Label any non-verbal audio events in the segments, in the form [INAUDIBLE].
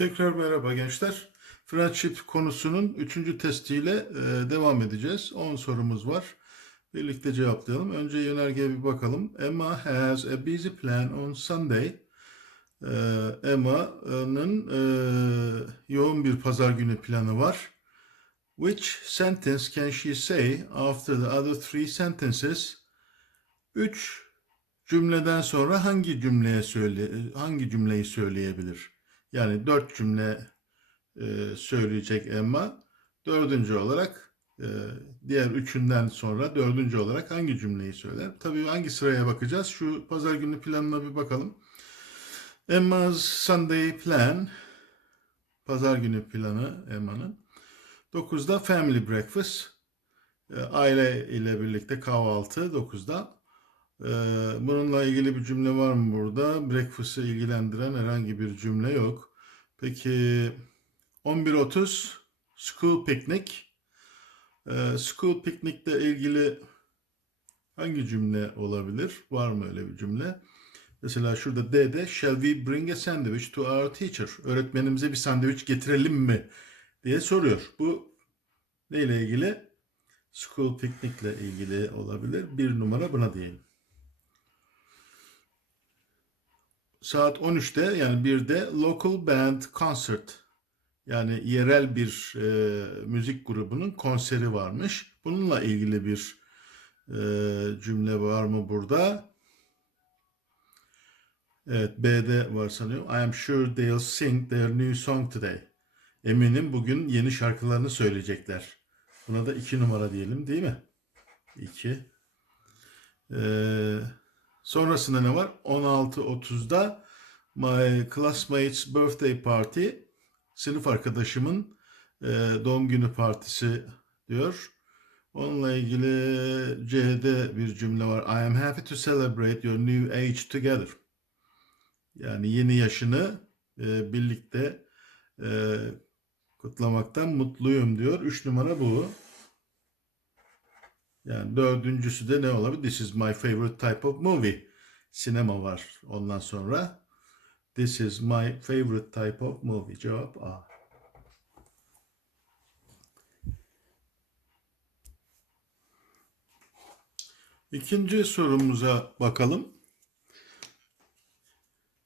Tekrar merhaba gençler. Friendship konusunun üçüncü testiyle e, devam edeceğiz. 10 sorumuz var. Birlikte cevaplayalım. Önce yönergeye bir bakalım. Emma has a busy plan on Sunday. E, Emma'nın e, yoğun bir pazar günü planı var. Which sentence can she say after the other three sentences? Üç cümleden sonra hangi cümleye söyle hangi cümleyi söyleyebilir? Yani dört cümle e, söyleyecek Emma. Dördüncü olarak e, diğer üçünden sonra dördüncü olarak hangi cümleyi söyler? Tabii hangi sıraya bakacağız? Şu pazar günü planına bir bakalım. Emma's Sunday plan. Pazar günü planı Emma'nın. 9'da family breakfast. E, aile ile birlikte kahvaltı 9'da. Ee, bununla ilgili bir cümle var mı burada? Breakfast'ı ilgilendiren herhangi bir cümle yok. Peki 11.30 school picnic. Ee, school picnic ile ilgili hangi cümle olabilir? Var mı öyle bir cümle? Mesela şurada D'de shall we bring a sandwich to our teacher? Öğretmenimize bir sandviç getirelim mi? diye soruyor. Bu neyle ilgili? School picnic ile ilgili olabilir. Bir numara buna diyelim. Saat 13'te yani bir de local band concert yani yerel bir e, müzik grubunun konseri varmış. Bununla ilgili bir e, cümle var mı burada? Evet B'de var sanıyorum. I am sure they'll sing their new song today. Eminim bugün yeni şarkılarını söyleyecekler. Buna da iki numara diyelim değil mi? İki. Ee, Sonrasında ne var? 16.30'da My Classmates Birthday Party sınıf arkadaşımın e, doğum günü partisi diyor. Onunla ilgili C'de bir cümle var. I am happy to celebrate your new age together. Yani yeni yaşını e, birlikte e, kutlamaktan mutluyum diyor. Üç numara bu. Yani dördüncüsü de ne olabilir? This is my favorite type of movie. Sinema var ondan sonra. This is my favorite type of movie. Cevap A. İkinci sorumuza bakalım.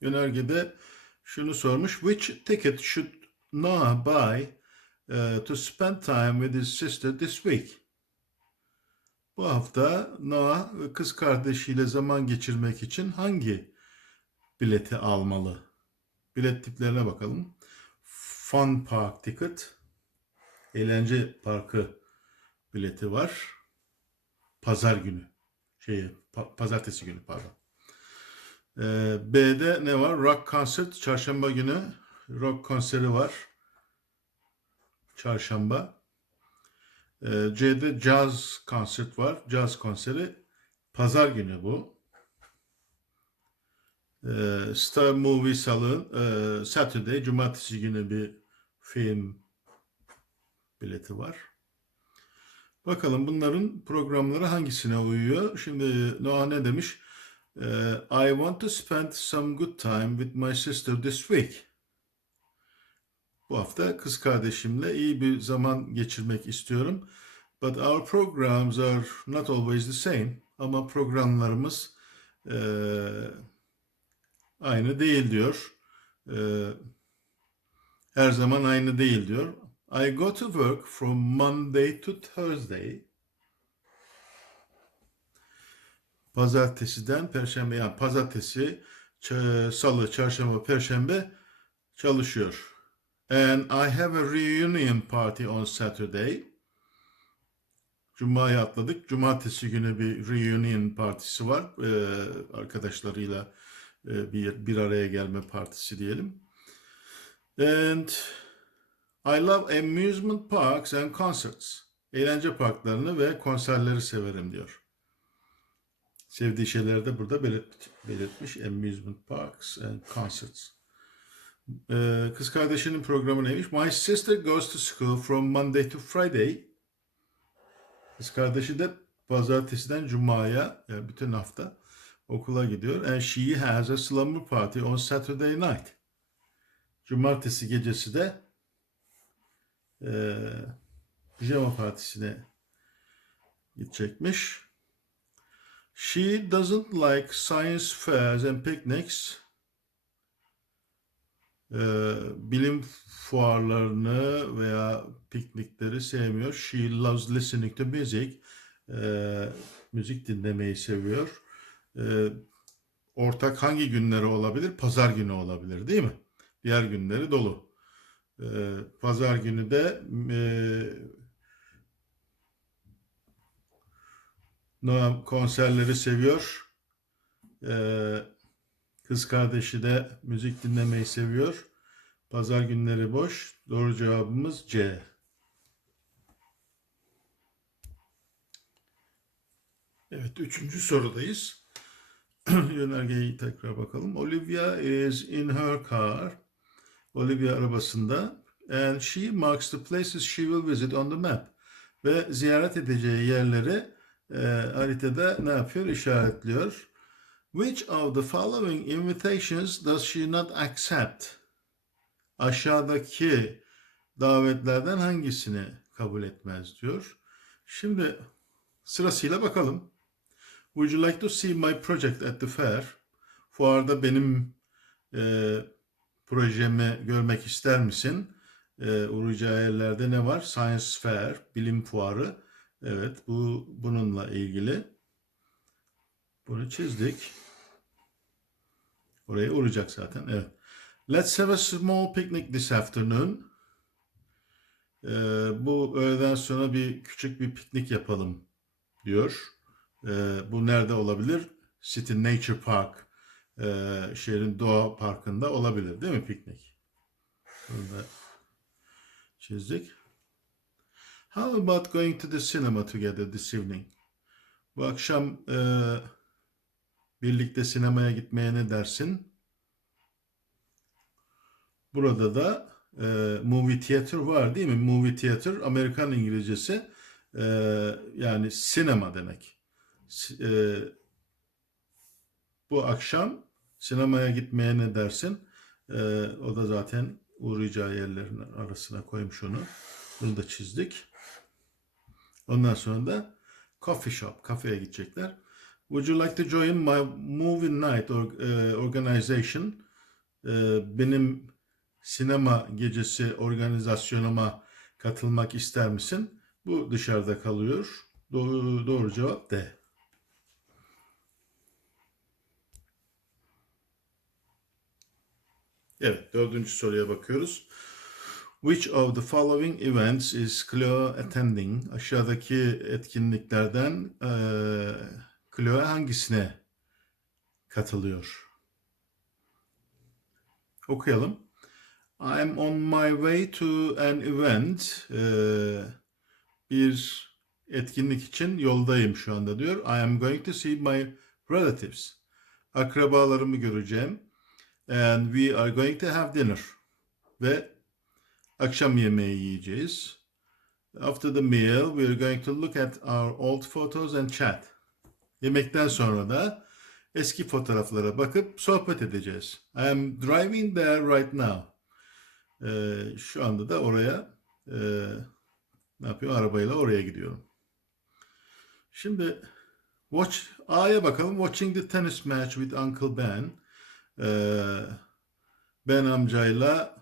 Yönergede şunu sormuş. Which ticket should Noah buy uh, to spend time with his sister this week? Bu hafta Noah kız kardeşiyle zaman geçirmek için hangi bileti almalı? Bilet tiplerine bakalım. Fun Park Ticket, eğlence parkı bileti var. Pazar günü, şey, pa- pazartesi günü pardon. Ee, B'de ne var? Rock Concert, çarşamba günü rock konseri var. Çarşamba. Ee, C'de Jazz Concert var. Jazz konseri. Pazar günü bu. Ee, Star Movie Salon e, Saturday, Cumartesi günü bir film bileti var. Bakalım bunların programları hangisine uyuyor? Şimdi Noah ne demiş? Ee, I want to spend some good time with my sister this week. Bu hafta kız kardeşimle iyi bir zaman geçirmek istiyorum. But our programs are not always the same. Ama programlarımız eee, aynı değil diyor. Eee, her zaman aynı değil diyor. I go to work from Monday to Thursday. Pazartesiden Perşembe yani pazartesi, salı, çarşamba, perşembe çalışıyor. And I have a reunion party on Saturday. Cuma'ya atladık. Cumartesi günü bir reunion partisi var. Ee, arkadaşlarıyla e, bir, bir araya gelme partisi diyelim. And I love amusement parks and concerts. Eğlence parklarını ve konserleri severim diyor. Sevdiği şeyleri de burada belirt, belirtmiş. Amusement parks and concerts. Ee, kız kardeşinin programı neymiş? My sister goes to school from Monday to Friday. Kız kardeşi de pazartesiden cumaya yani bütün hafta okula gidiyor. And she has a slumber party on Saturday night. Cumartesi gecesi de eee pijama partisine gidecekmiş. She doesn't like science fairs and picnics. Eee, bilim fuarlarını veya piknikleri sevmiyor. She loves listening to music. Eee, müzik dinlemeyi seviyor. Eee, ortak hangi günleri olabilir? Pazar günü olabilir, değil mi? Diğer günleri dolu. Eee, pazar günü de eee Noam konserleri seviyor. Eee, kız kardeşi de müzik dinlemeyi seviyor. Pazar günleri boş. Doğru cevabımız C. Evet, üçüncü sorudayız. [CLEARS THROAT] Yönergeyi tekrar bakalım. Olivia is in her car. Olivia arabasında. And she marks the places she will visit on the map. Ve ziyaret edeceği yerleri e, haritada ne yapıyor? İşaretliyor. Which of the following invitations does she not accept? Aşağıdaki davetlerden hangisini kabul etmez diyor. Şimdi sırasıyla bakalım. Would you like to see my project at the fair? Fuarda benim e, projemi görmek ister misin? E, uğrayacağı yerlerde ne var? Science Fair, bilim fuarı. Evet, bu bununla ilgili. Bunu çizdik. Oraya uğrayacak zaten. Evet. Let's have a small picnic this afternoon. Ee, bu öğleden sonra bir küçük bir piknik yapalım diyor. Ee, bu nerede olabilir? City Nature Park. Ee, şehrin doğa parkında olabilir değil mi piknik? Bunu da çizdik. How about going to the cinema together this evening? Bu akşam e, birlikte sinemaya gitmeye ne dersin? Burada da e, movie theater var değil mi? Movie theater Amerikan İngilizcesi e, yani sinema demek. E, bu akşam sinemaya gitmeye ne dersin? E, o da zaten uğrayacağı yerlerin arasına koymuş onu. Bunu da çizdik. Ondan sonra da coffee shop, kafeye gidecekler. Would you like to join my movie night or, e, organization? E, benim sinema gecesi organizasyonuma katılmak ister misin? Bu dışarıda kalıyor. Doğru, doğru cevap D. Evet, dördüncü soruya bakıyoruz. Which of the following events is Chloe attending? Aşağıdaki etkinliklerden eee Chloe hangisine katılıyor? Okuyalım. I'm on my way to an event. Eee, bir etkinlik için yoldayım şu anda diyor. I am going to see my relatives. Akrabalarımı göreceğim. And we are going to have dinner. Ve akşam yemeği yiyeceğiz. After the meal, we are going to look at our old photos and chat. Yemekten sonra da eski fotoğraflara bakıp sohbet edeceğiz. I am driving there right now. Ee, şu anda da oraya e, ne yapıyor? Arabayla oraya gidiyorum. Şimdi watch A'ya bakalım. Watching the tennis match with Uncle Ben. Ee, ben amcayla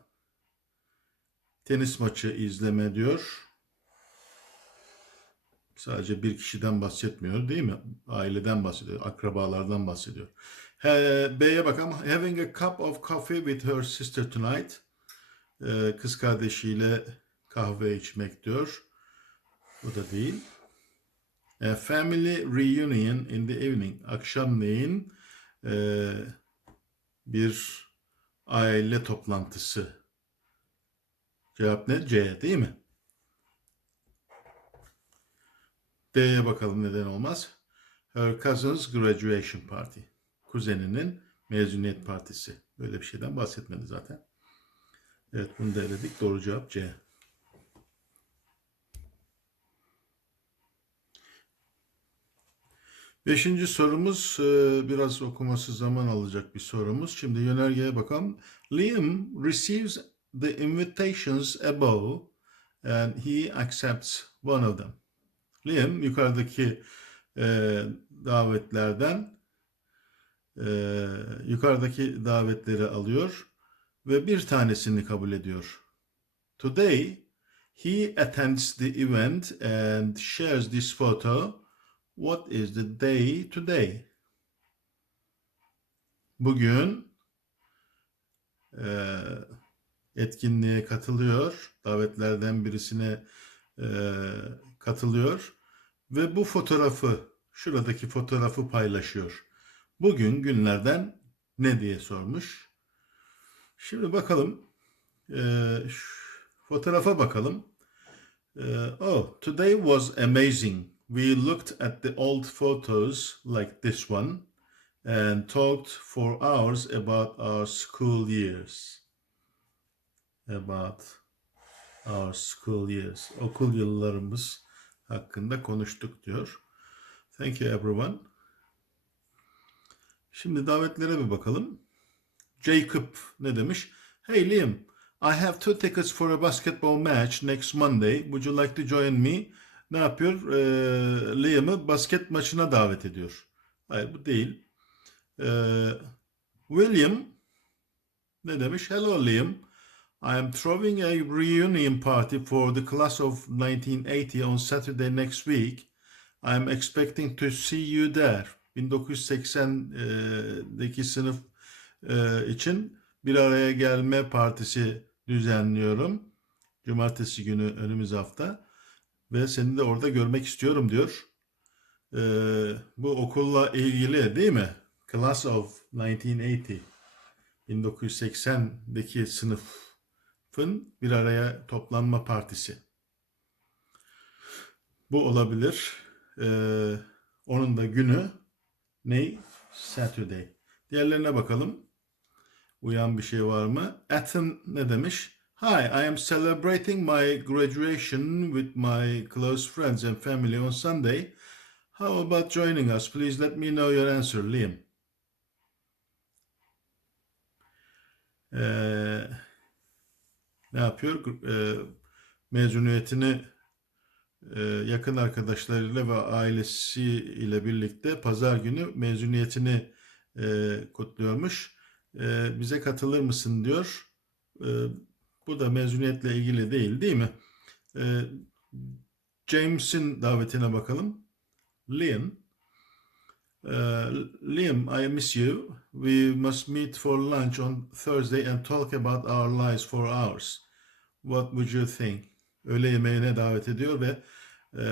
tenis maçı izleme diyor. Sadece bir kişiden bahsetmiyor değil mi? Aileden bahsediyor, akrabalardan bahsediyor. B'ye bakalım. Having a cup of coffee with her sister tonight. Ee, kız kardeşiyle kahve içmek diyor. Bu da değil. A family reunion in the evening. Akşamleyin e, bir aile toplantısı. Cevap ne? C değil mi? D'ye bakalım neden olmaz. Her cousin's graduation party. Kuzeninin mezuniyet partisi. Böyle bir şeyden bahsetmedi zaten. Evet bunu da eledik. Doğru cevap C. Beşinci sorumuz e, biraz okuması zaman alacak bir sorumuz. Şimdi yönergeye bakalım. Liam receives the invitations above and he accepts one of them. Liam yukarıdaki e, davetlerden e, yukarıdaki davetleri alıyor ve bir tanesini kabul ediyor. Today he attends the event and shares this photo. What is the day today? Bugün e, etkinliğe katılıyor. Davetlerden birisine e, katılıyor ve bu fotoğrafı, şuradaki fotoğrafı paylaşıyor. Bugün günlerden ne diye sormuş. Şimdi bakalım. E, fotoğrafa bakalım. E, oh, today was amazing. We looked at the old photos like this one and talked for hours about our school years. About our school years. Okul yıllarımız hakkında konuştuk diyor. Thank you everyone. Şimdi davetlere bir bakalım. Jacob ne demiş? Hey Liam, I have two tickets for a basketball match next Monday. Would you like to join me? Ne yapıyor? Ee, Liam'ı basket maçına davet ediyor. Hayır bu değil. Ee, William ne demiş? Hello Liam. I am throwing a reunion party for the class of 1980 on Saturday next week. I am expecting to see you there. 1980'deki sınıf için bir araya gelme partisi düzenliyorum. Cumartesi günü önümüz hafta ve seni de orada görmek istiyorum diyor. Bu okulla ilgili değil mi? Class of 1980. 1980'deki sınıfın bir araya toplanma partisi. Bu olabilir. Ee, onun da günü ne? Saturday. Diğerlerine bakalım. Uyan bir şey var mı? Ethan ne demiş? Hi, I am celebrating my graduation with my close friends and family on Sunday. How about joining us? Please let me know your answer, Liam. Ee, ne yapıyor? Ee, mezuniyetini e, yakın arkadaşlarıyla ve ailesiyle birlikte pazar günü mezuniyetini e, kutluyormuş. E, bize katılır mısın diyor. E, bu da mezuniyetle ilgili değil değil mi? E, James'in davetine bakalım. Liam. E, Liam, I miss you. We must meet for lunch on Thursday and talk about our lives for hours. What would you think? Öğle yemeğine davet ediyor ve e,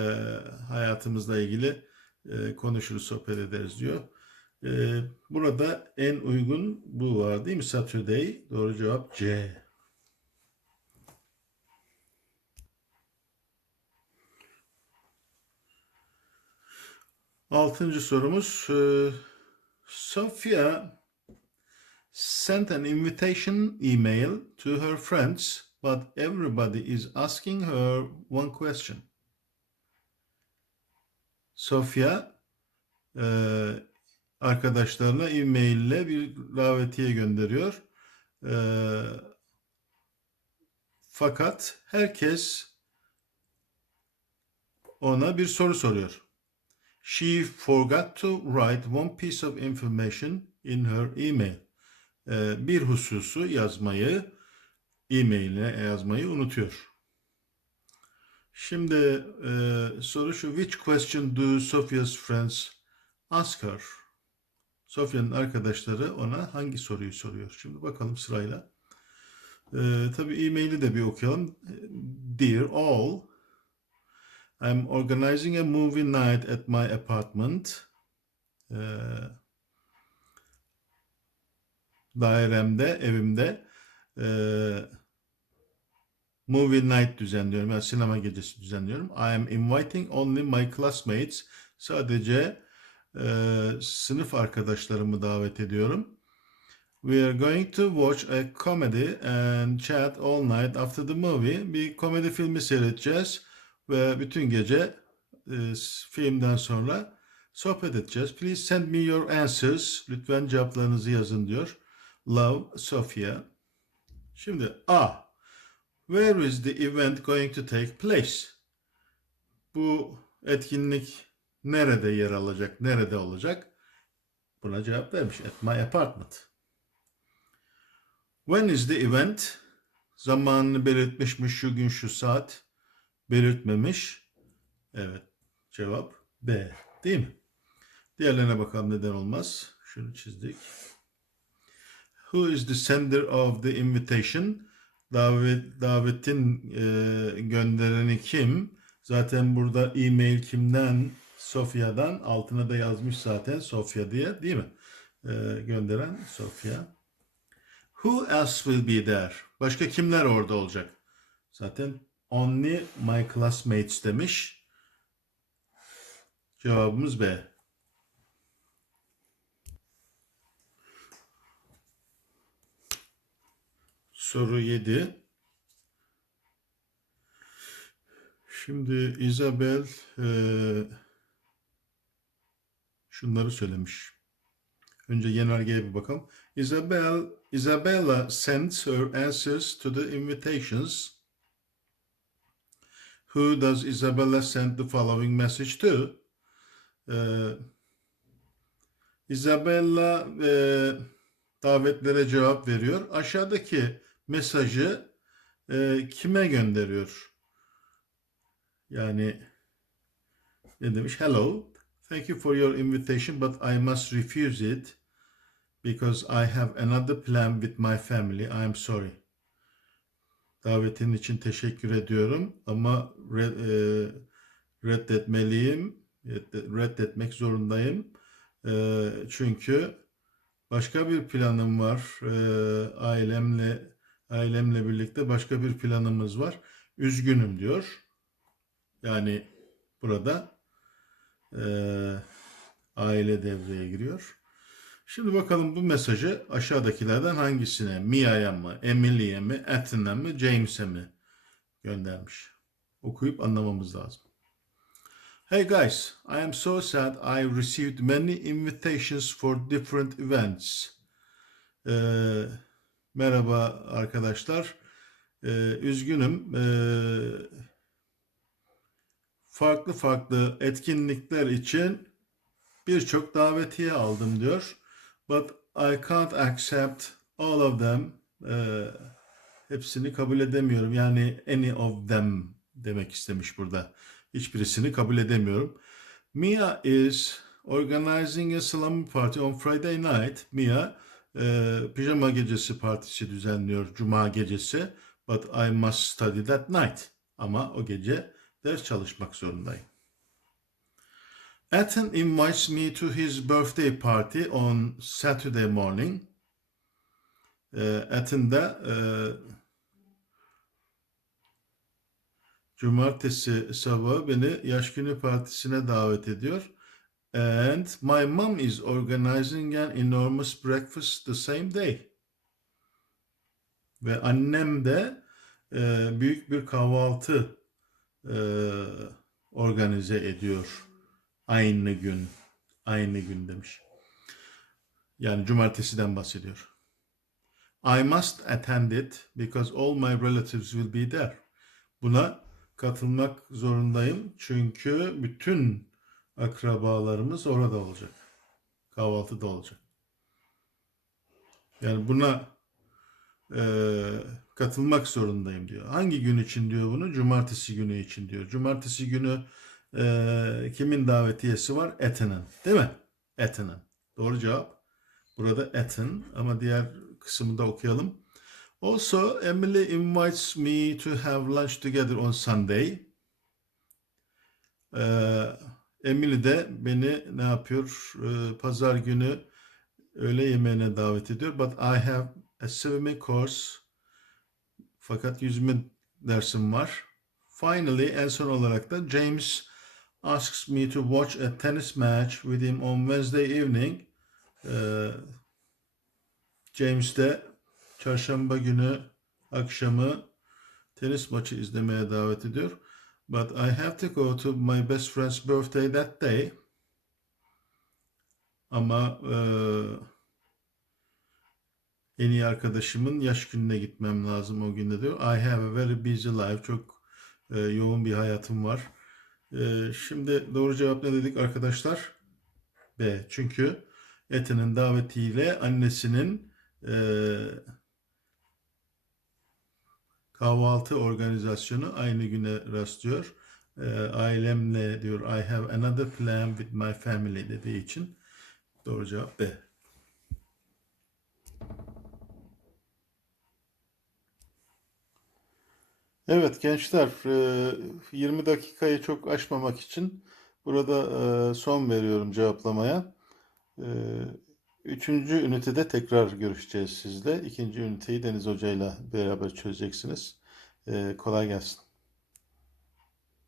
hayatımızla ilgili e, konuşuruz, sohbet ederiz diyor. E, burada en uygun bu var değil mi? Saturday. Doğru cevap C. Altıncı sorumuz. E, Sophia sent an invitation email to her friends, but everybody is asking her one question. Sofia e, arkadaşlarına e-maille bir davetiye gönderiyor. E, fakat herkes ona bir soru soruyor. She forgot to write one piece of information in her email. E, bir hususu yazmayı e-mailine yazmayı unutuyor. Şimdi e, soru şu. Which question do Sophia's friends ask her? Sophia'nın arkadaşları ona hangi soruyu soruyor? Şimdi bakalım sırayla. E, tabii e-maili de bir okuyalım. Dear all, I'm organizing a movie night at my apartment. E, dairemde, evimde. E, movie night düzenliyorum. Yani sinema gecesi düzenliyorum. I am inviting only my classmates. Sadece e, sınıf arkadaşlarımı davet ediyorum. We are going to watch a comedy and chat all night after the movie. Bir komedi filmi seyredeceğiz ve bütün gece e, filmden sonra sohbet edeceğiz. Please send me your answers. Lütfen cevaplarınızı yazın diyor. Love, Sofia. Şimdi A. Where is the event going to take place? Bu etkinlik nerede yer alacak, nerede olacak? Buna cevap vermiş. At my apartment. When is the event? Zamanını belirtmiş mi şu gün şu saat? Belirtmemiş. Evet. Cevap B. Değil mi? Diğerlerine bakalım neden olmaz. Şunu çizdik. Who is the sender of the invitation? Davet, davetin e, göndereni kim? Zaten burada e-mail kimden? Sofya'dan. Altına da yazmış zaten Sofya diye değil mi? E, gönderen Sofya. Who else will be there? Başka kimler orada olacak? Zaten only my classmates demiş. Cevabımız B. Soru 7. Şimdi Isabel eee, şunları söylemiş. Önce genelgeye bir bakalım. Isabel, Isabella sends her answers to the invitations. Who does Isabella send the following message to? Ee, Isabella e, davetlere cevap veriyor. Aşağıdaki mesajı e, kime gönderiyor? Yani ne demiş? Hello, thank you for your invitation but I must refuse it because I have another plan with my family. I am sorry. Davetin için teşekkür ediyorum ama e, reddetmeliyim. Redde- Reddetmek zorundayım. E, çünkü başka bir planım var. E, ailemle ailemle birlikte başka bir planımız var. Üzgünüm diyor. Yani burada e, aile devreye giriyor. Şimdi bakalım bu mesajı aşağıdakilerden hangisine? Mia'ya mı, Emily'ye mi, Ethan'a mı, James'e mi göndermiş? Okuyup anlamamız lazım. Hey guys, I am so sad I received many invitations for different events. Ee, merhaba arkadaşlar. Ee, üzgünüm. Ee, farklı farklı etkinlikler için birçok davetiye aldım diyor. But I can't accept all of them. Ee, hepsini kabul edemiyorum. Yani any of them demek istemiş burada. Hiçbirisini kabul edemiyorum. Mia is organizing a slumber party on Friday night. Mia e, pijama gecesi partisi düzenliyor Cuma gecesi. But I must study that night. Ama o gece ders çalışmak zorundayım. Ethan invites me to his birthday party on Saturday morning. Ee, Ethan da e, cumartesi sabahı beni yaş günü partisine davet ediyor. And my mom is organizing an enormous breakfast the same day. Ve annem de e, büyük bir kahvaltı e, organize ediyor. Aynı gün. Aynı gün demiş. Yani cumartesiden bahsediyor. I must attend it because all my relatives will be there. Buna katılmak zorundayım çünkü bütün akrabalarımız orada olacak. Kahvaltıda olacak. Yani buna eee, katılmak zorundayım diyor. Hangi gün için diyor bunu? Cumartesi günü için diyor. Cumartesi günü eee, kimin davetiyesi var? Ethan'ın. Değil mi? Ethan'ın. Doğru cevap. Burada Ethan ama diğer kısmını da okuyalım. Also, Emily invites me to have lunch together on Sunday. Eee, Emily de beni ne yapıyor? Eee, Pazar günü öğle yemeğine davet ediyor. But I have a swimming course. Fakat yüzme dersim var. Finally, en son olarak da James asks me to watch a tennis match with him on Wednesday evening. Ee, James de çarşamba günü akşamı tenis maçı izlemeye davet ediyor. But I have to go to my best friend's birthday that day. Ama e, en iyi arkadaşımın yaş gününe gitmem lazım o günde diyor. I have a very busy life. Çok e, yoğun bir hayatım var. E, şimdi doğru cevap ne dedik arkadaşlar? B. Çünkü Ethan'ın davetiyle annesinin e, kahvaltı organizasyonu aynı güne rastlıyor. E, ailemle diyor I have another plan with my family dediği için doğru cevap B. Evet gençler, e, 20 dakikayı çok aşmamak için burada e, son veriyorum cevaplamaya. E, Üçüncü ünitede tekrar görüşeceğiz sizle. İkinci üniteyi Deniz Hoca'yla beraber çözeceksiniz. E, Kolay gelsin.